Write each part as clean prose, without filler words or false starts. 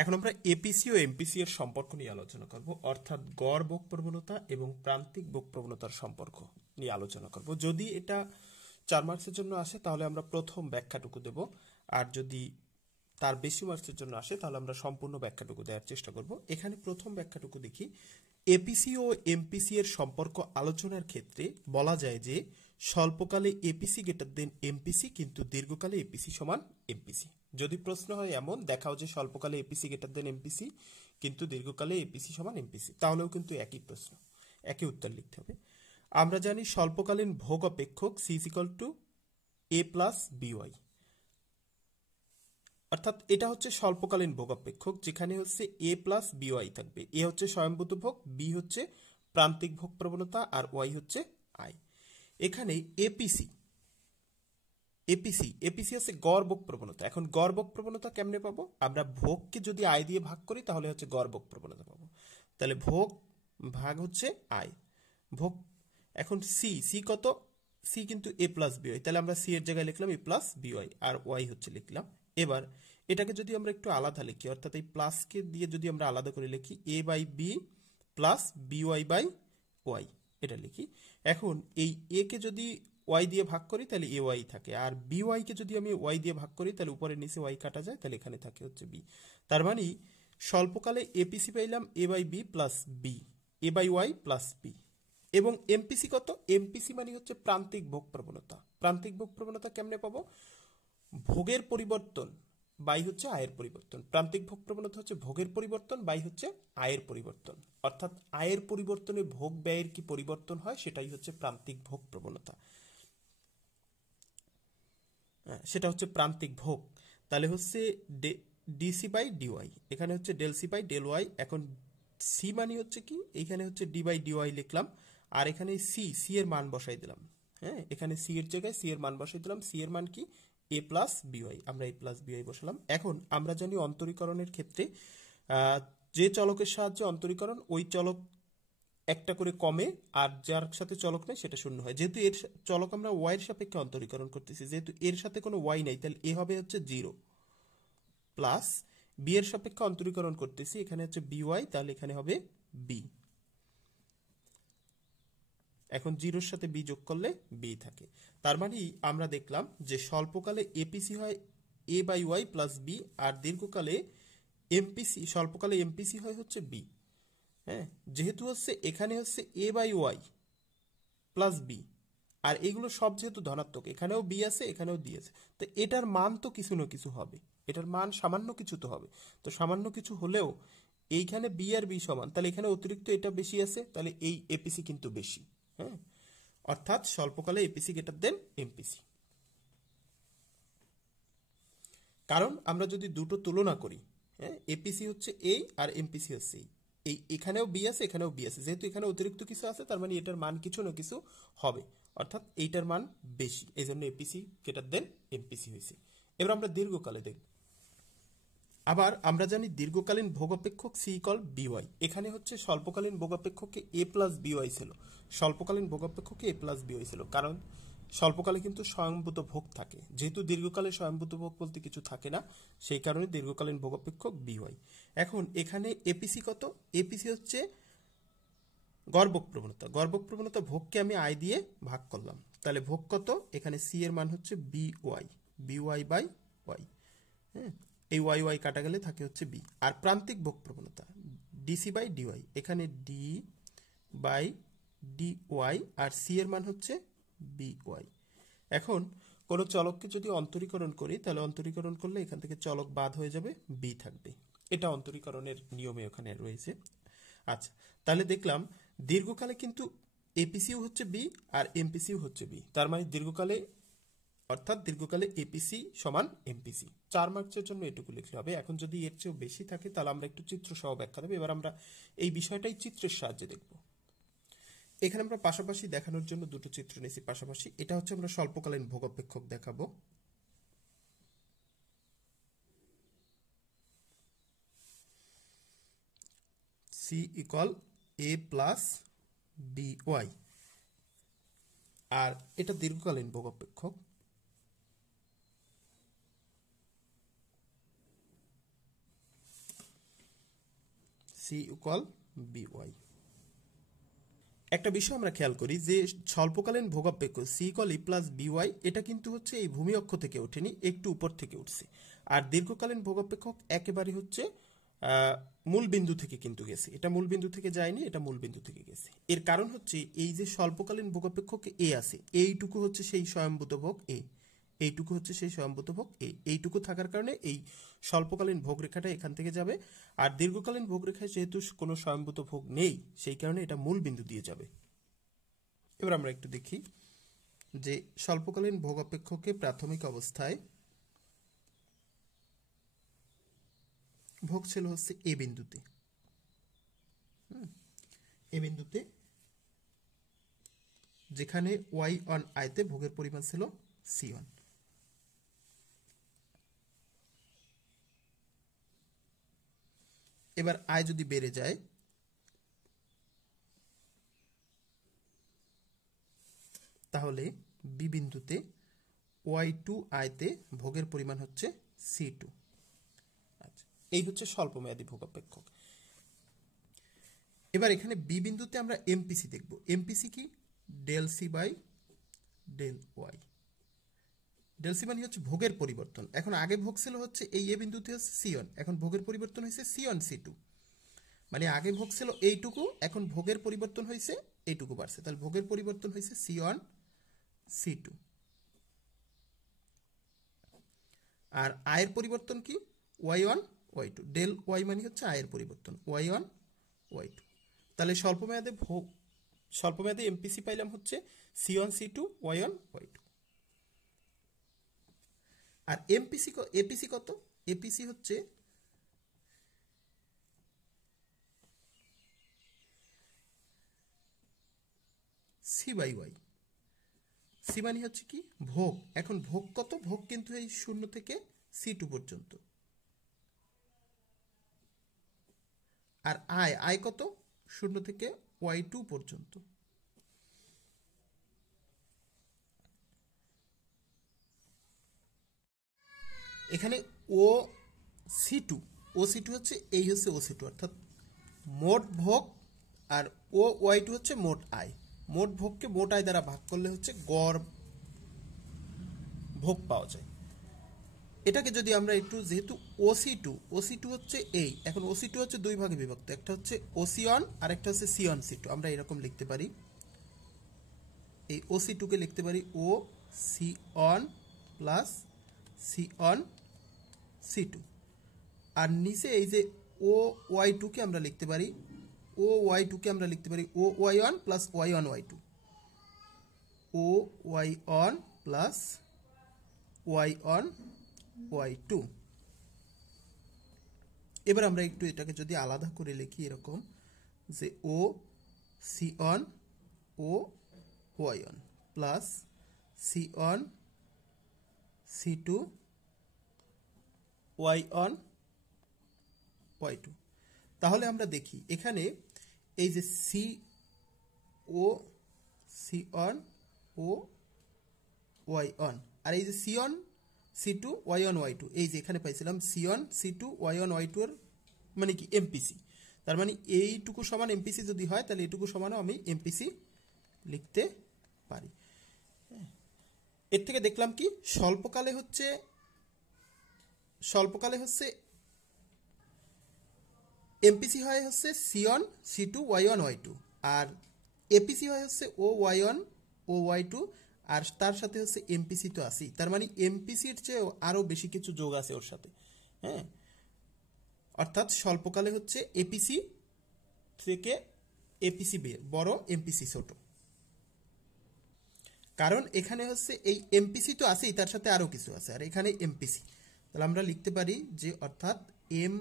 এখন আমরা এপিসি ও এমপিসি এর সম্পর্ক নিয়ে আলোচনা করব, অর্থাৎ গড় ভোগ প্রবণতা এবং প্রান্তিক ভোগ প্রবণতার সম্পর্ক নিয়ে আলোচনা করব। যদি এটা 4 মার্কসের জন্য আসে তাহলে আমরা প্রথম ব্যাখ্যাটুকু দেব, আর যদি তার বেশি মার্কসের জন্য আসে তাহলে আমরা সম্পূর্ণ ব্যাখ্যাটুকু দেওয়ার চেষ্টা করব। এখানে প্রথম ব্যাখ্যাটুকু দেখি। এপিসি ও এমপিসি এর সম্পর্ক আলোচনার ক্ষেত্রে বলা যায় যে স্বল্পকালে এপিসি গ্রেটার দেন এমপিসি, কিন্তু দীর্ঘকালে এপিসি সমান এমপিসি। যদি প্রশ্ন হয় এমন দেখাও যে স্বল্পকালে এপিসি গ্রেটার দেন এমপিসি কিন্তু দীর্ঘকালে এপিসি সমান এমপিসি, তাহলেও কিন্তু একই প্রশ্ন, একই উত্তর লিখতে হবে। আমরা জানি স্বল্পকালীন ভোগ অপেক্ষক C is equal to A plus B Y, অর্থাৎ এটা হচ্ছে স্বল্পকালীন ভোগ অপেক্ষক, যেখানে হচ্ছে এ প্লাস বিওয়াই থাকবে। এ হচ্ছে স্বয়ংভূত ভোগ, বি হচ্ছে প্রান্তিক ভোগ প্রবণতা, আর ওয়াই হচ্ছে আই। এখানে এপিসি এপিসি এপিসি হচ্ছে গড় ভোগ প্রবণতা। এখন গড় ভোগ প্রবণতা কেমনে পাবো? আমরা ভোগকে যদি আয় দিয়ে ভাগ করি তাহলে হচ্ছে গড় ভোগ প্রবণতা পাবো। তাহলে ভোগ ভাগ হচ্ছে আয়, ভোগ। এখন সি সি কত? সি কিন্তু এ প্লাস বিওয়াই, তাহলে আমরা সি এর জায়গায় লিখলাম এ প্লাস বিওয়াই, আর ওয়াই হচ্ছে লিখলাম। এবার এটাকে যদি আমরা একটু আলাদা লিখি, অর্থাৎ এই প্লাসকে দিয়ে যদি আমরা আলাদা করে লিখি A by B plus B Y by Y, এটা লিখি। এখন এই এ কে যদি ওয়াই দিয়ে ভাগ করি তাহলে এ ওয়াই থাকে, আর বি ওয়াই কে যদি আমি ওয়াই দিয়ে ভাগ করি তাহলে উপরে নিচে ওয়াই কাটা যায়, তাহলে এখানে থাকে হচ্ছে বি। তার মানে স্বল্পকালে এপিসি পাইলাম A by B plus B, A by Y plus B. এবং এমপিসি কত? এমপিসি মানে হচ্ছে প্রান্তিক ভোগ প্রবণতা। প্রান্তিক ভোগ প্রবণতা কেমনে পাবো? ভোগের পরিবর্তন বাই হচ্ছে আয়ের পরিবর্তন। প্রান্তিক ভোগ প্রবণতা হচ্ছে ভোগের পরিবর্তন বাই হচ্ছে আয়ের পরিবর্তন, অর্থাৎ আয়ের পরিবর্তনে ভোগ ব্যয়ের কি পরিবর্তন হয় সেটাই হচ্ছে প্রান্তিক ভোগ প্রবণতা। সেটা হচ্ছে প্রান্তিক ভোগ। তাহলে হচ্ছে ডিসি বাই ডিওয়াই, এখানে হচ্ছে del C by del Y. এখন সি মানে হচ্ছে কি, এখানে হচ্ছে ডি বাই ডিওয়াই লিখলাম, আর এখানে সি সি এর মান বসাই দিলাম। হ্যাঁ, এখানে সি এর জায়গায় সি এর মান বসাই দিলাম। সি এর মান কি? এ প্লাস বিওয়াই, আমরা এ প্লাস বিওয়াই বসালাম। এখন আমরা জানি অন্তরীকরণের ক্ষেত্রে যে চলকের সাহায্যে অন্তরীকরণ, ওই চলক একটা করে কমে, আর যার সাথে চলক নেই সেটা শূন্য হয়। যেহেতু এর চলক আমরা ওয়াই এর সাপেক্ষে অন্তরীকরণ করতেছি, যেহেতু এর সাথে কোনো ওয়াই নাই, তাহলে এ হবে হচ্ছে 0 প্লাস বি এর সাপেক্ষে অন্তরীকরণ করতেছি, এখানে হচ্ছে বি ওয়াই, তাহলে এখানে হবে বি। এখন 0-র সাথে বি যোগ করলে বি থাকে। তার মানে আমরা দেখলাম যে স্বল্পকালে এপিসি হয় A by Y plus B, আর দীর্ঘকালে এমপিসি, স্বল্পকালে এমপিসি হয় হচ্ছে বি। হ্যাঁ, যেহেতু হচ্ছে এখানে হচ্ছে A by Y plus B, আর এগুলো সব যেহেতু ধনাত্মক, এখানেও বি আছে এখানেও বি আছে, তো এটার মান তো কিছু না কিছু হবে, এটার মান সামান্য কিছু তো হবে। তো সামান্য কিছু হলেও এইখানে বি আর বি সমান, তাহলে এখানে অতিরিক্ত এটা বেশি আছে, তাহলে এই এপিসি কিন্তু বেশি। হ্যাঁ, অর্থাৎ স্বল্পকালে এপিসি গ্রেটার দেন এমপিসি। কারণ আমরা যদি দুটো তুলনা করি, হ্যাঁ, এপিসি হচ্ছে এই আর এমপিসি হচ্ছে এই, এই এখানেও বি আছে এখানেও বি আছে, যেহেতু এখানে অতিরিক্ত কিছু আছে তার মানে এটার মান কিছু না কিছু হবে, অর্থাৎ এইটার মান বেশি, এই জন্য এপিসি গ্রেটার দেন এমপিসি হয়েছে। এবার আমরা দীর্ঘকালে দেখব। আবার আমরা জানি দীর্ঘকালীন ভোগাপেক্ষক সি ইকুয়াল বিওয়াই। এখানে হচ্ছে স্বল্পকালীন ভোগাপেক্ষককে এ প্লাস বিওয়াই ছিল, স্বল্পকালীন ভোগাপেক্ষককে এ প্লাস বিওয়াই ছিল, কারণ স্বল্পকালে কিন্তু স্বয়ংভূত ভোগ থাকে, যেহেতু দীর্ঘকালে স্বয়ংভূত ভোগ বলতে কিছু থাকে না, সেই কারণে দীর্ঘকালীন ভোগাপেক্ষক বিওয়াই। এখন এখানে এপিসি কত? এপিসি হচ্ছে গড়ভোগ প্রবণতা। গড়ভোগ প্রবণতা ভোগকে আমি আই দিয়ে ভাগ করলাম, তাহলে ভোগ কত? এখানে সি এর মান হচ্ছে বিওয়াই, বিওয়াই বাই ওয়াই। হ্যাঁ, এই ওয়াই ওয়াই কাটা গেলে থাকে হচ্ছে বি। আর প্রান্তিক ভোগ প্রবণতা ডিসি বাই ডিওয়াই, এখানে ডি বাই ডি ওয়াই, আর সি এর মান হচ্ছে বি ওয়াই। এখন কোনো চলককে যদি অন্তরীকরণ করি তাহলে অন্তরীকরণ করলে এখান থেকে চলক বাদ হয়ে যাবে, বি থাকবে। এটা অন্তরীকরণের নিয়মে ওখানে রয়েছে। আচ্ছা, তাহলে দেখলাম দীর্ঘকালে কিন্তু এপিসিও হচ্ছে বি আর এমপিসিও হচ্ছে বি, তার মানে দীর্ঘকালে, অর্থাৎ দীর্ঘকালে এপিসি সমান এমপিসি। 4 মার্কসের জন্য এটুকু লিখলে হবে। এখন যদি এর চেয়েও বেশি থাকে তাহলে আমরা একটু চিত্র সহ ব্যাখ্যা দেবো। এবার আমরা এই বিষয়টাই চিত্রের সাহায্যে দেখব। এখানে আমরা পাশাপাশি দেখানোর জন্য দুটো চিত্র নিয়েছি পাশাপাশি। এটা হচ্ছে আমরা স্বল্পকালীন ভোগাপেক্ষক দেখাবো। C equal A plus B Y, আর এটা দীর্ঘকালীন ভোগাপেক্ষক। C equal B Y. একটা বিষয় আমরা খেয়াল করি যে স্বল্পকালীন ভোগাপেক্ষ C equal E plus B Y এটা কিন্তু হচ্ছে এই ভূমি অক্ষ থেকে ওঠেনি, একটু উপর থেকে উঠছে। আর দীর্ঘকালীন ভোগাপেক্ষক একেবারে হচ্ছে মূল বিন্দু থেকে কিন্তু গেছে, এটা মূল বিন্দু থেকে যায়নি, এটা মূল বিন্দু থেকে গেছে। এর কারণ হচ্ছে এই যে স্বল্পকালীন ভোগাপেক্ষক এ আছে, এইটুকু হচ্ছে সেই স্বয়ম্ভূত ভোগ এ, এইটুকু হচ্ছে সেই স্বয়ম্ভূত ভোগ এ, এইটুকু থাকার কারণে এই স্বল্পকালীন ভোগ রেখাটা এখান থেকে যাবে। আর দীর্ঘকালীন ভোগ রেখায় যেহেতু কোনো স্বয়ম্ভূত ভোগ নেই, সেই কারণে এটা মূল বিন্দু দিয়ে যাবে। এবার আমরা একটু দেখি যে স্বল্পকালীন ভোগ অপেক্ষকে প্রাথমিক অবস্থায় ভোগ ছিল হচ্ছে এ বিন্দুতে, এ বিন্দুতে, যেখানে ওয়াই অন আয়তে ভোগের পরিমাণ ছিল সি ওয়ান। এবার আয় যদি বেড়ে যায়, তাহলে বি বিন্দুতে ওয়াই টু আয়তে ভোগের পরিমাণ হচ্ছে সি টু। আচ্ছা, এই হচ্ছে স্বল্পমেয়াদী ভোগ অপেক্ষক। এবার এখানে বি বিন্দুতে আমরা এমপিসি দেখব। এমপিসি কি? Del C by del Y. Del C মানে হচ্ছে ভোগের পরিবর্তন। এখন আগে ভোগ ছিল হচ্ছে এই এ বিন্দুতে হচ্ছে সি ওয়ান, এখন ভোগের পরিবর্তন হয়েছে সি ওয়ান সি টু। মানে আগে ভোগ ছিল এইটুকু, এখন ভোগের পরিবর্তন হয়েছে এইটুকু বাড়ছে, তাহলে ভোগের পরিবর্তন হয়েছে সি ওয়ান সি টু। আর আয়ের পরিবর্তন কি? Y one Y two. Del Y মানে হচ্ছে আয়ের পরিবর্তন, ওয়াই ওয়ান ওয়াই টু। তাহলে স্বল্পমেয়াদে ভোগ, স্বল্পমেয়াদে এমপিসি পাইলাম হচ্ছে C one C two Y one Y two. আর এমপিসি এপিসি কত? এপিসি হচ্ছে সি বাই ওয়াই। সি মানে হচ্ছে কি? ভোগ। এখন ভোগ কত? ভোগ কিন্তু এই শূন্য থেকে সি টু পর্যন্ত। আর আয়, আয় কত? শূন্য থেকে ওয়াই টু পর্যন্ত। এখানে ও সি টু, ও সি টু হচ্ছে এই হচ্ছে ও সি টু, অর্থাৎ মোট ভোগ, আর ও ওয়াই টু হচ্ছে মোট আয়। মোট ভোগকে মোট আয় দ্বারা ভাগ করলে হচ্ছে গড় ভোগ পাওয়া যায়। এটাকে যদি আমরা একটু, যেহেতু ওসি টু হচ্ছে এই, এখন ওসি টু হচ্ছে দুই ভাগে বিভক্ত, একটা হচ্ছে ওসি অন আর একটা হচ্ছে সি অন সি টু। আমরা এরকম লিখতে পারি, এই ওসি টুকে লিখতে পারি O C one plus C one C two. আর নিচে এই যে ও ওয়াই টুকে আমরা লিখতে পারি, ও ওয়াই টুকে আমরা লিখতে পারি O Y one plus Y one Y two, O Y one plus Y one Y two. এবার আমরা একটু এটাকে যদি আলাদা করে লিখি এরকম, যে O C one O Y one plus C one C two Y one Y two. তাহলে আমরা দেখি এখানে এই যে C O C one O Y one, আর এই যে C one C two Y one Y two, এই যে এখানে পাইছিলাম C one C two Y one Y two এর মানে কি? এমপিসি। তার মানে এইটুকু সমান এমপিসি যদি হয়, তাহলে এইটুকু সমানও আমি এমপিসি লিখতে পারি। এর থেকে দেখলাম কি স্বল্পকালে হচ্ছে এমপিসি হয় হচ্ছে C one C two Y one Y two, আর এপিসি হয় হচ্ছে O Y one O Y two, আর তার সাথে হচ্ছে এমপিসি তো আছেই। তার মানে এমপিসির চেয়ে আরও বেশি কিছু যোগ আছে ওর সাথে। হ্যাঁ, অর্থাৎ স্বল্পকালে হচ্ছে এপিসি থেকে এপিসি বড়, এমপিসি ছোট। কারণ এখানে হচ্ছে এই এমপিসি তো আছেই, তার সাথে আরও কিছু আছে, আর এখানে এমপিসি। তাহলে আমরা লিখতে পারি যে অর্থাৎ এম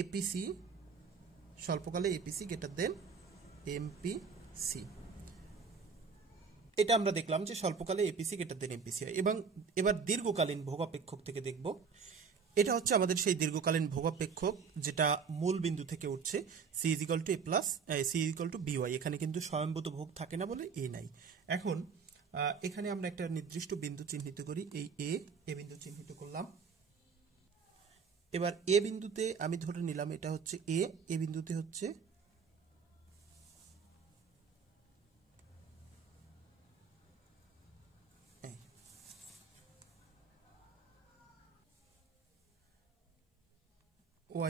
এপিসি, স্বল্পকালে এপিসি গ্রেটার দেন এমপিসি। এটা আমরা দেখলাম যে স্বল্পকালে এপিসি গ্রেটার দেন এমপিসি হয়। এবং এবার দীর্ঘকালীন ভোগাপেক্ষক থেকে দেখব। এটা হচ্ছে আমাদের সেই দীর্ঘকালীন ভোগাপেক্ষক যেটা মূল বিন্দু থেকে উঠছে, C is equal to A plus C is equal to B Y. এখানে কিন্তু স্বয়ংভূত ভোগ থাকে না বলে এ নাই। এখন এখানে আমরা একটা নির্দিষ্ট বিন্দু চিহ্নিত করি, এই এ বিন্দু চিহ্নিত করলাম। এবার এ বিন্দুতে আমি ধরে নিলাম এটা হচ্ছে এ বিন্দুতে হচ্ছে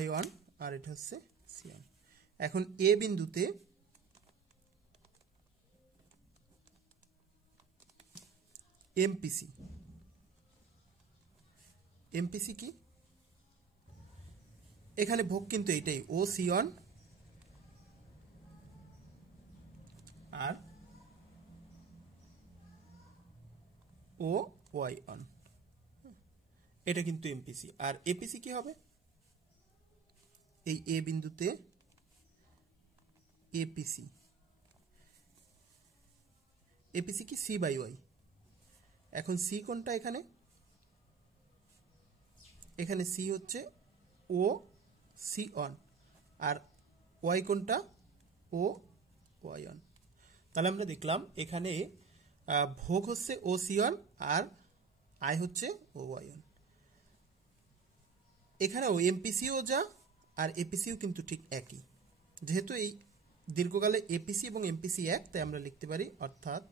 y1 আর এটা হচ্ছে c1। এখন এ বিন্দুতে এমপিসি এমপিসি কি, এখানে ভোগ কিন্তু এটাই ও c1 আর ও y1, এটা কিন্তু এমপিসি। আর এপিসি কি হবে, এই এ বিন্দুতে এপিসি, এপিসি কি সি বাই ওয়াই। এখন সি কোনটা, এখানে এখানে সি হচ্ছে ও সি অন, আর ওয়াই কোনটা, ও ওয়াই অন। তাহলে আমরা দেখলাম এখানে ভোগ হচ্ছে ও সি অন আর আই হচ্ছে ও ওয়াই অন। এখানেও এমপিসিও যা আর এপিসিও কিন্তু ঠিক একই। যেহেতু এই দীর্ঘকালে এপিসি এবং এমপিসি এক, তাই আমরা লিখতে পারি অর্থাৎ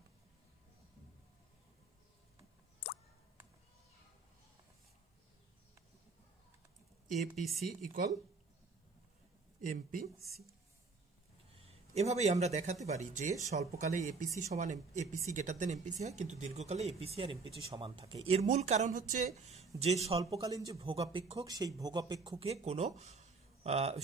এপিসি ইকুয়াল এমপিসি। এভাবেই আমরা দেখাতে পারি যে স্বল্পকালে এপিসি সমান এপিসি গ্রেটার দেন এমপিসি হয়, কিন্তু দীর্ঘকালে এপিসি আর এমপিসি সমান থাকে। এর মূল কারণ হচ্ছে যে স্বল্পকালীন যে ভোগাপেক্ষক, সেই ভোগাপেক্ষকে কোনো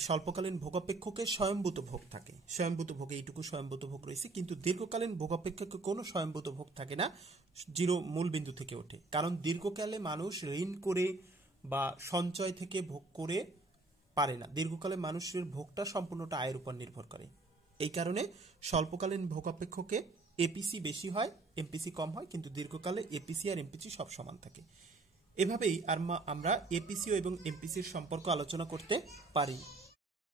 স্বল্পকালীন ভোগাপেক্ষকে স্বয়ম্ভূত ভোগ থাকে, স্বয়ম্ভূত ভোগে এইটুকু স্বয়ম্ভূত ভোগ রয়েছে, কিন্তু দীর্ঘকালীন ভোগাপেক্ষকে কোনো স্বয়ম্ভূত ভোগ থাকে না, জিরো মূল বিন্দু থেকে ওঠে। কারণ দীর্ঘকালে মানুষ ঋণ করে বা সঞ্চয় থেকে ভোগ করে পারে না, দীর্ঘকালে মানুষের ভোগটা সম্পূর্ণটা আয়ের উপর নির্ভর করে। এই কারণে স্বল্পকালীন ভোগাপেক্ষকে এপিসি বেশি হয়, এমপিসি কম হয়, কিন্তু দীর্ঘকালে এপিসি আর এমপিসি সব সমান থাকে। এভাবেই আমরা এপিসি এবং এমপিসির সম্পর্ক আলোচনা করতে পারি।